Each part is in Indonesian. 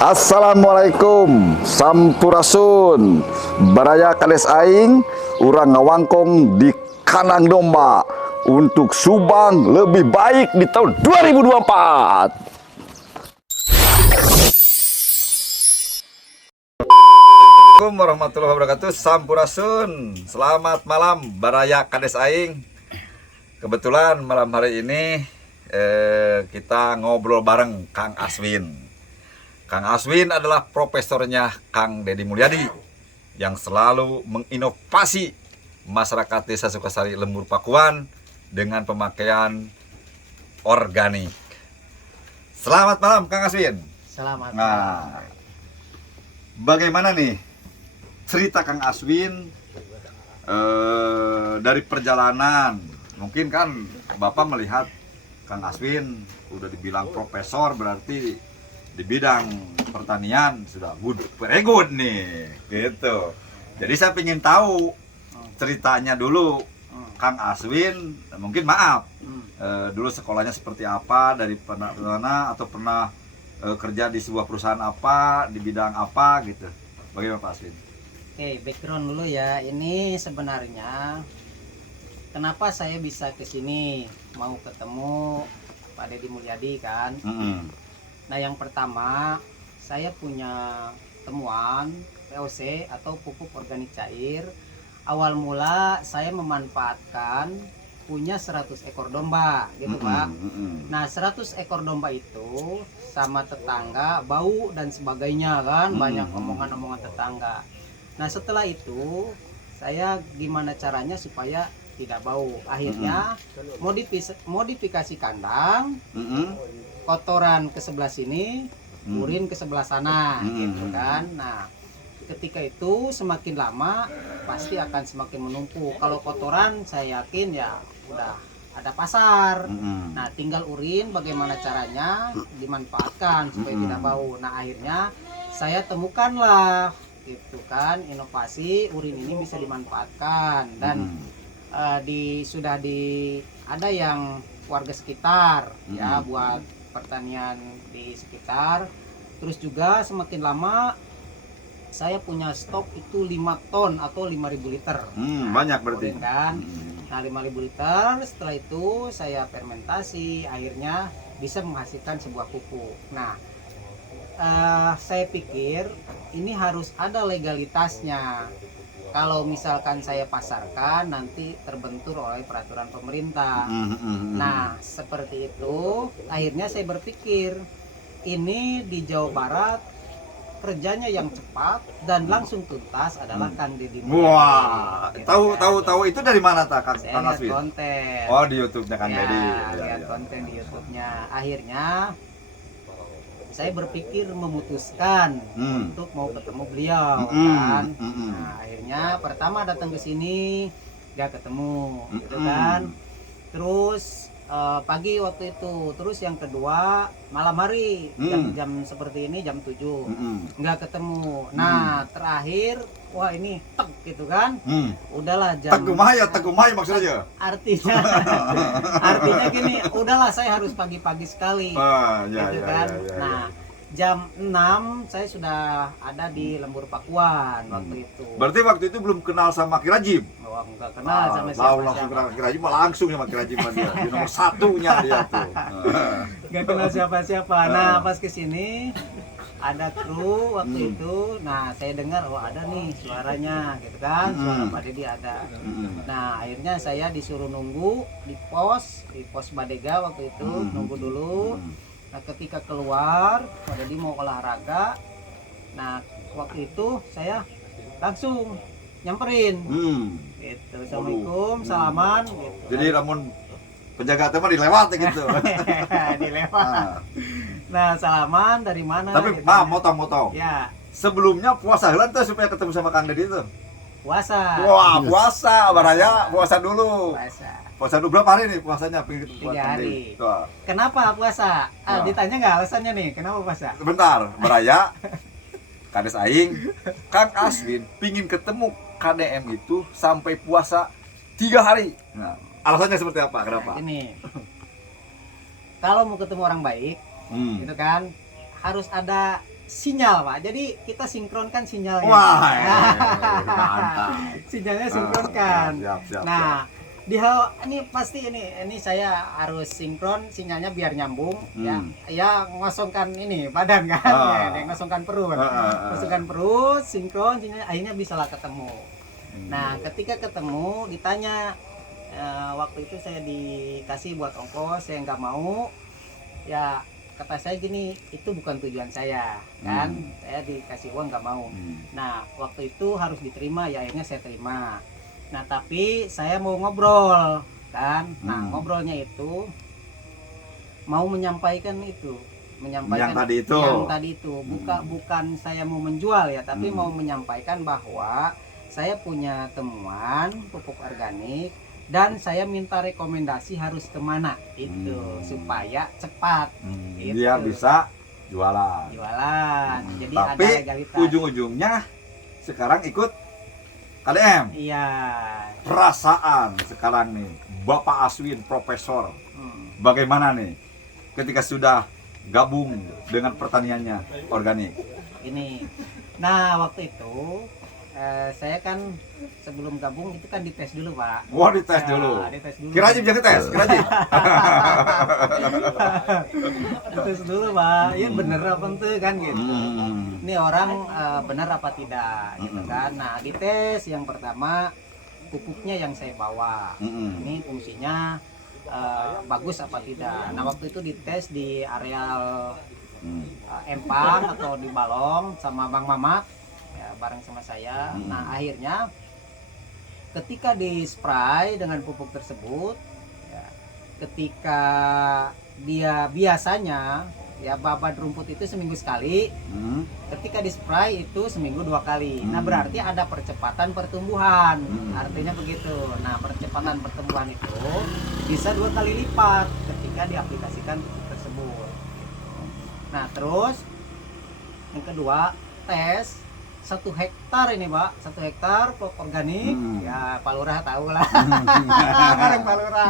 Assalamualaikum, Sampurasun. Baraya kales aing, urang ngawangkong di kandang domba untuk Subang lebih baik di tahun 2024. Assalamualaikum warahmatullahi wabarakatuh. Sampurasun. Selamat malam Baraya kades aing. Kebetulan malam hari ini kita ngobrol bareng Kang Aswin. Kang Aswin adalah profesornya Kang Deddy Mulyadi yang selalu menginovasi masyarakat Desa Sukasari Lembur Pakuan dengan pemakaian organik. Selamat malam Kang Aswin. Selamat Nah, malam. bagaimana nih cerita Kang Aswin dari perjalanan? Mungkin kan Bapak melihat Kang Aswin udah dibilang profesor, berarti di bidang pertanian sudah very good nih, gitu. Jadi saya ingin tahu ceritanya dulu Kang Aswin. Mungkin maaf, dulu sekolahnya seperti apa, dari mana atau pernah kerja di sebuah perusahaan apa, di bidang apa gitu. Bagaimana Pak Aswin? Oke, background dulu ya. Ini sebenarnya kenapa saya bisa ke sini mau ketemu Pak Deddy Mulyadi kan. Nah, yang pertama, saya punya temuan POC atau pupuk organik cair. Awal mula saya memanfaatkan punya 100 ekor domba gitu Pak. Nah, 100 ekor domba itu sama tetangga bau dan sebagainya kan, banyak omongan-omongan tetangga. Nah, setelah itu saya gimana caranya supaya tidak bau. Akhirnya modifikasi kandang, kotoran ke sebelah sini, urin ke sebelah sana, gitu kan. Nah, ketika itu semakin lama pasti akan semakin menumpuk. Kalau kotoran saya yakin ya udah ada pasar. Nah, tinggal urin bagaimana caranya dimanfaatkan supaya tidak bau. Nah, akhirnya saya temukanlah gitu kan, inovasi urin ini bisa dimanfaatkan dan ada yang warga sekitar ya buat pertanian di sekitar. Terus juga semakin lama saya punya stok itu 5 ton atau 5.000 liter. Banyak berarti kan. Nah, 5.000 liter, setelah itu saya fermentasi, akhirnya bisa menghasilkan sebuah pupuk. Nah, saya pikir ini harus ada legalitasnya. Kalau misalkan saya pasarkan nanti terbentur oleh peraturan pemerintah. Nah, seperti itu. Akhirnya saya berpikir ini di Jawa Barat kerjanya yang cepat dan langsung tuntas adalah Kang Deddy Mulyadi. Wah, tahu itu dari mana Kang Saya lihat Aswin? konten. Oh, di YouTube-nya Kang Deddy. Lihat konten di YouTube-nya. Akhirnya saya berpikir memutuskan untuk mau ketemu beliau kan. Nah, akhirnya pertama datang ke sini gak ketemu gitu kan. Terus pagi waktu itu, terus yang kedua malam hari jam seperti ini jam 7 nggak ketemu. Nah, terakhir wah ini tek gitu kan. Udahlah jam Tegumaya maksudnya. artinya gini, udahlah saya harus pagi-pagi sekali gitu kan. Nah, jam 6 saya sudah ada di Lembur Pakuan waktu itu. Berarti waktu itu belum kenal sama Kirajim? Oh, enggak kenal sama siapa. Langsung kenal Kirajim, langsung sama Kirajim dia. Di nomor satunya dia tuh. Enggak kenal siapa-siapa. Nah, pas kesini ada kru waktu itu. Nah, saya dengar oh ada nih suaranya gitu kan. Suara Pak Deddy ada. Nah, akhirnya saya disuruh nunggu di pos Badega waktu itu, nunggu dulu. Nah, ketika keluar Pak Deddy mau olahraga. Nah, waktu itu saya langsung nyamperin. Gitu. Assalamualaikum, salaman gitu. Jadi namun penjaga tema dilewati gitu. Dilewat. Nah, salaman dari mana? Tapi gitu. motong. Ya. Sebelumnya puasa heula tuh supaya ketemu sama Kang Deddy itu. Puasa. Wah, puasa Baraya, puasa dulu. Puasa dulu berapa hari nih puasanya? 3 hari. Kenapa puasa? Ditanya nggak alasannya nih? Kenapa puasa? Sebentar, Baraya, Kades Aing, Kang Aswin pingin ketemu KDM itu sampai puasa 3 hari. Nah, alasannya seperti apa? Kenapa? Nah, ini kalau mau ketemu orang baik, gitu kan, harus ada sinyal Pak. Jadi kita sinkronkan sinyalnya. Wah, mantap. Sinyalnya sinkronkan. Siap. Nah, ini pasti ini saya harus sinkron sinyalnya biar nyambung ya ngosongkan ini badan kan ya, ngosongkan perut. Ngosongkan perut, sinkron sinyalnya akhirnya bisalah ketemu. Nah, ketika ketemu ditanya waktu itu saya dikasih buat ongkos, saya nggak mau. Ya kata saya gini, itu bukan tujuan saya kan, saya dikasih uang nggak mau. Nah, waktu itu harus diterima, ya akhirnya saya terima. Nah, tapi saya mau ngobrol kan. Nah, ngobrolnya itu mau menyampaikan yang tadi itu. Bukan saya mau menjual ya, tapi mau menyampaikan bahwa saya punya temuan pupuk organik dan saya minta rekomendasi harus kemana itu supaya cepat gitu. Biar bisa jualan. Jadi tapi ada legalitas. Ujung-ujungnya sekarang ikut KDM. Iya. Perasaan sekarang nih Bapak Aswin Profesor bagaimana nih ketika sudah gabung dengan pertaniannya organik ini? Nah, waktu itu saya kan sebelum gabung itu kan dites dulu Pak. Wah, dites dulu. Kira-kira bisa dites, kira-kira. Dites dulu Pak, ya bener apa tuh kan gitu. Ini orang bener apa tidak gitu kan. Nah, dites yang pertama pupuknya yang saya bawa. Ini fungsinya bagus apa tidak. Nah, waktu itu dites di areal Empang atau di Balong sama Bang Mamat ya, bareng sama saya. Nah, akhirnya ketika di spray dengan pupuk tersebut ya, ketika dia biasanya ya babat rumput itu seminggu sekali, ketika di spray itu seminggu 2 kali. Nah, berarti ada percepatan pertumbuhan, artinya begitu. Nah, percepatan pertumbuhan itu bisa 2 kali lipat ketika diaplikasikan pupuk tersebut. Nah, terus yang kedua tes 1 hektar ini Pak, 1 hektar pupuk organik ya Pak Lurah tahu lah. Pak Lurah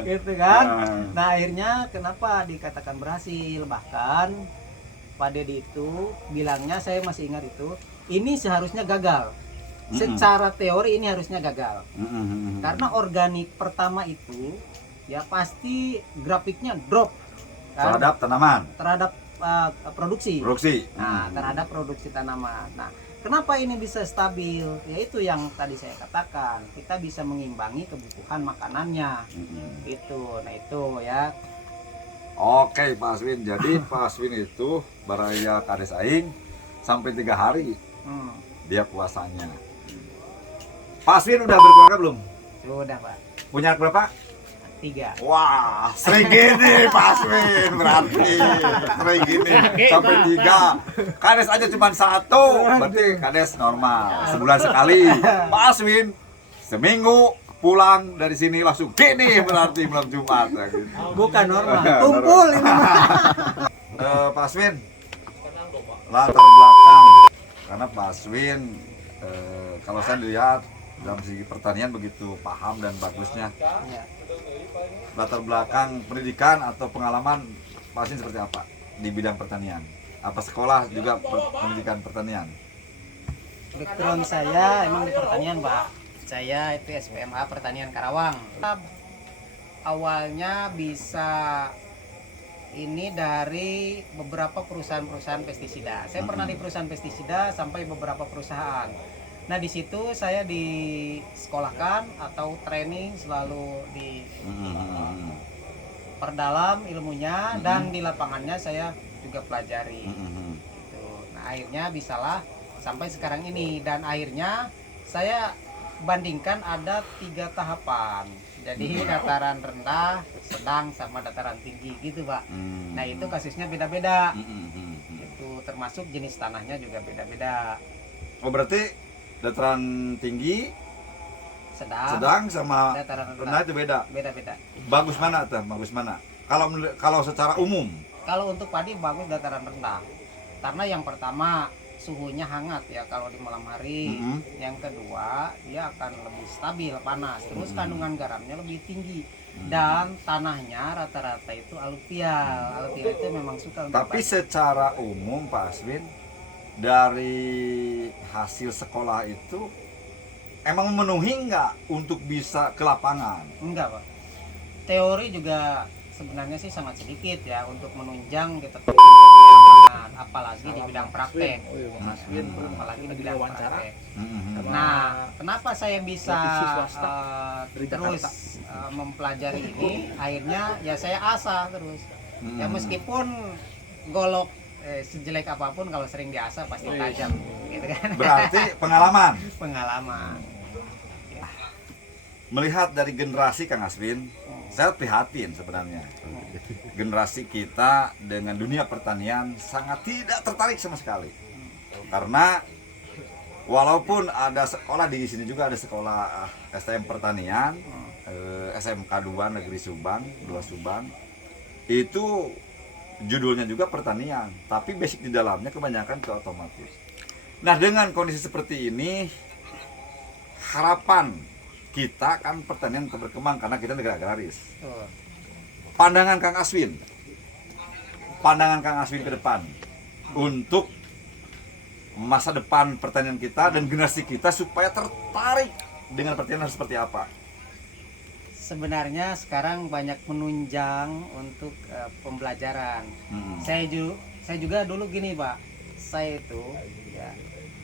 gitu kan. Nah, akhirnya kenapa dikatakan berhasil, bahkan Pak Dedi itu bilangnya, saya masih ingat itu, ini seharusnya gagal secara teori, ini harusnya gagal karena organik pertama itu ya pasti grafiknya drop kan? Terhadap tanaman, terhadap produksi. Nah, terhadap produksi tanaman. Nah, kenapa ini bisa stabil? Yaitu yang tadi saya katakan, kita bisa mengimbangi kebutuhan makanannya. Itu. Nah, itu ya. Oke Pak Aswin, jadi Pak Aswin itu baraya kades aing sampai 3 hari dia puasanya. Pak Aswin udah berkeluarga belum? Sudah Pak. Punya anak berapa? 3. Wah, sering gini Pak Aswin, berarti sering gini sampai 3. Kades aja cuma 1, berarti kades normal, sebulan sekali. Pak Aswin seminggu pulang dari sini langsung gini, berarti malam Jumat gitu. Bukan normal, tumpul ini. Pak Aswin, latar belakang, karena Pak Aswin kalau saya lihat dalam segi pertanian begitu paham dan bagusnya. Latar belakang pendidikan atau pengalaman Pak Aswin seperti apa di bidang pertanian? Apa sekolah juga pendidikan pertanian? Background saya emang di pertanian Pak. Saya itu SPMA Pertanian Karawang. Awalnya bisa ini dari beberapa perusahaan-perusahaan pestisida. Saya pernah di perusahaan pestisida sampai beberapa perusahaan. Nah, di situ saya disekolahkan atau training, selalu di perdalam ilmunya dan di lapangannya saya juga pelajari. Gitu. Nah, akhirnya bisalah sampai sekarang ini, dan akhirnya saya bandingkan ada 3 tahapan. Jadi dataran rendah, sedang, sama dataran tinggi gitu Pak. Nah, itu kasusnya beda-beda. Itu termasuk jenis tanahnya juga beda-beda. Oh, berarti dataran tinggi, sedang sama dataran rendah itu beda. Beda-beda. Bagus mana tuh? Bagus mana? Kalau secara umum? Kalau untuk padi bagus dataran rendah. Karena yang pertama suhunya hangat ya kalau di malam hari. Yang kedua dia akan lebih stabil panas. Terus kandungan garamnya lebih tinggi. Dan tanahnya rata-rata itu aluvial. Aluvial itu memang suka untuk Tapi padi. secara umum Pak Aswin, dari hasil sekolah itu emang memenuhi nggak untuk bisa ke lapangan? Enggak, Pak. Teori juga sebenarnya sih sangat sedikit ya untuk menunjang kita terjun ke dunia lapangan, apalagi di bidang praktek. Apalagi di bidang praktek. Nah, kenapa saya bisa terus mempelajari ini? Akhirnya ya saya asah terus. Ya meskipun golok sejelek apapun kalau sering diasah pasti tajam, gitu kan? Berarti pengalaman. Pengalaman. Melihat dari generasi Kang Aswin, saya prihatin sebenarnya. Generasi kita dengan dunia pertanian sangat tidak tertarik sama sekali. Karena walaupun ada sekolah di sini juga ada sekolah STM pertanian, SMK 2 Negeri Subang, 2 Subang. Itu judulnya juga pertanian, tapi basic di dalamnya kebanyakan ke otomotif. Nah, dengan kondisi seperti ini, harapan kita kan pertanian tetap berkembang karena kita negara agraris. Pandangan Kang Aswin ke depan untuk masa depan pertanian kita dan generasi kita supaya tertarik dengan pertanian seperti apa? Sebenarnya sekarang banyak menunjang untuk pembelajaran. Saya juga dulu gini, Pak. Saya itu ya,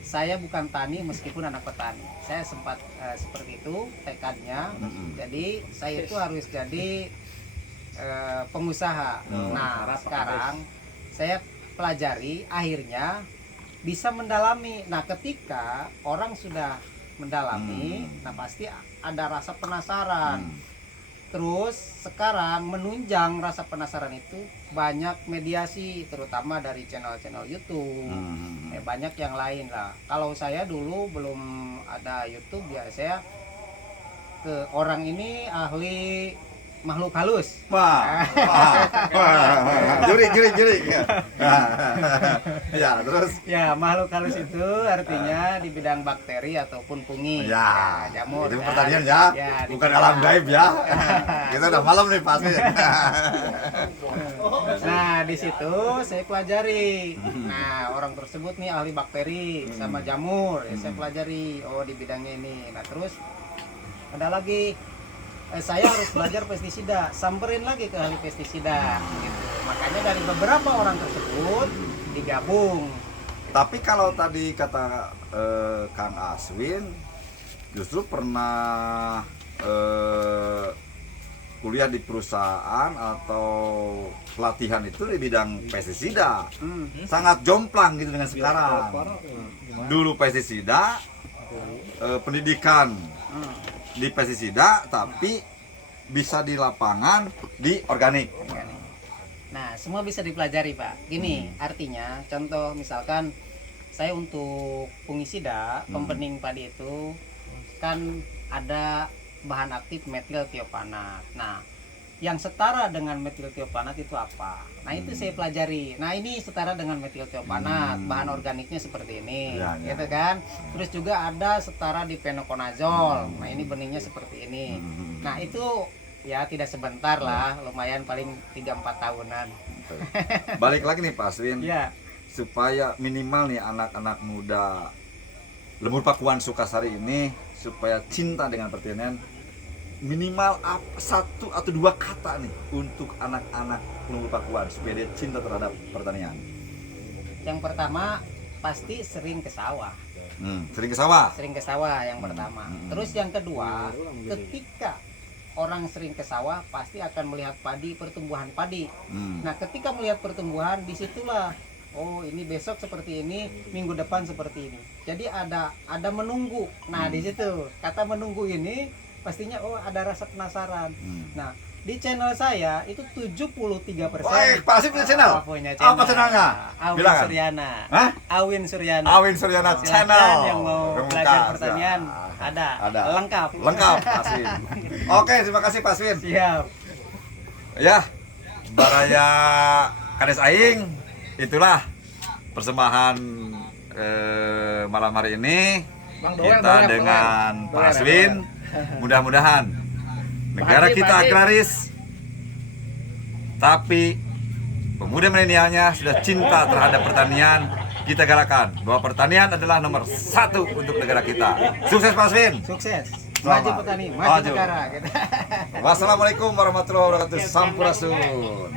saya bukan tani meskipun anak petani. Saya sempat seperti itu tekadnya. Jadi saya itu harus jadi pengusaha. Nah, sekarang saya pelajari, akhirnya bisa mendalami. Nah, ketika orang sudah mendalami, nah pasti ada rasa penasaran. Terus sekarang menunjang rasa penasaran itu banyak mediasi, terutama dari channel-channel YouTube. Banyak yang lain lah. Kalau saya dulu belum ada YouTube ya, saya ke orang ini ahli makhluk halus. Juri. Ya, terus Ya, makhluk halus itu artinya di bidang bakteri ataupun fungi. ya, Jamur. itu kan. pertanian ya, di bukan bidang. alam gaib ya. Kita udah malam nih pasti. Nah, di situ saya pelajari. Nah, orang tersebut nih ahli bakteri sama jamur. Ya, saya pelajari. Oh, di bidangnya ini. Nah, terus ada lagi. Saya harus belajar pestisida, samperin lagi ke ahli pestisida gitu. Makanya dari beberapa orang tersebut digabung. Tapi kalau tadi kata Kang Aswin justru pernah kuliah di perusahaan atau pelatihan itu di bidang pestisida. Sangat jomplang gitu dengan sekarang. Dulu pestisida, pendidikan di pestisida, tapi bisa di lapangan di organik. Nah, semua bisa dipelajari, Pak. Gini, artinya contoh misalkan saya untuk fungisida, pembening padi itu kan ada bahan aktif metiltiopanat. Nah, yang setara dengan metiltiopanat itu apa? Nah, itu saya pelajari. Nah, ini setara dengan metiltiopanat, bahan organiknya seperti ini, gitu kan. Terus juga ada setara di penokonazol. Nah, ini beningnya seperti ini. Nah, itu ya tidak sebentar lah, lumayan paling 3-4 tahunan. Balik lagi nih Pak Aswin. Ya. Supaya minimal nih anak-anak muda Lembur Pakuan Sukasari ini supaya cinta dengan pertanian, minimal 1 atau 2 kata nih untuk anak-anak Lembur Pakuan supaya dia cinta terhadap pertanian. Yang pertama pasti sering ke sawah. Sering ke sawah. Sering ke sawah yang pertama. Terus yang kedua, ketika orang sering ke sawah pasti akan melihat padi, pertumbuhan padi. Nah, ketika melihat pertumbuhan, disitulah oh ini besok seperti ini, minggu depan seperti ini. Jadi ada menunggu. Nah, di situ kata menunggu ini pastinya oh ada rasa penasaran. Nah, di channel saya itu 73%. Baik, Pak Aswin punya channel. Punya Apa channelnya? Awin Bilang. Suryana. Hah? Awin Suryana. Awin Suryana Silakan channel. yang mau Terima belajar kasih. pertanian ada. Lengkap. Lengkap Pak Aswin. Oke, terima kasih Pak Aswin. Siap. Ya, Baraya Kades Aing, itulah persembahan malam hari ini kita dengan Pak Aswin. Mudah-mudahan Negara Pak kita Haji. agraris, tapi pemuda milenialnya sudah cinta terhadap pertanian. Kita galakan bahwa pertanian adalah nomor 1 untuk negara kita. Sukses Pak Aswin. Sukses. Selamat. Maju petani, maju Maju. negara. Gitu. Wassalamualaikum warahmatullahi wabarakatuh. Sampurasun.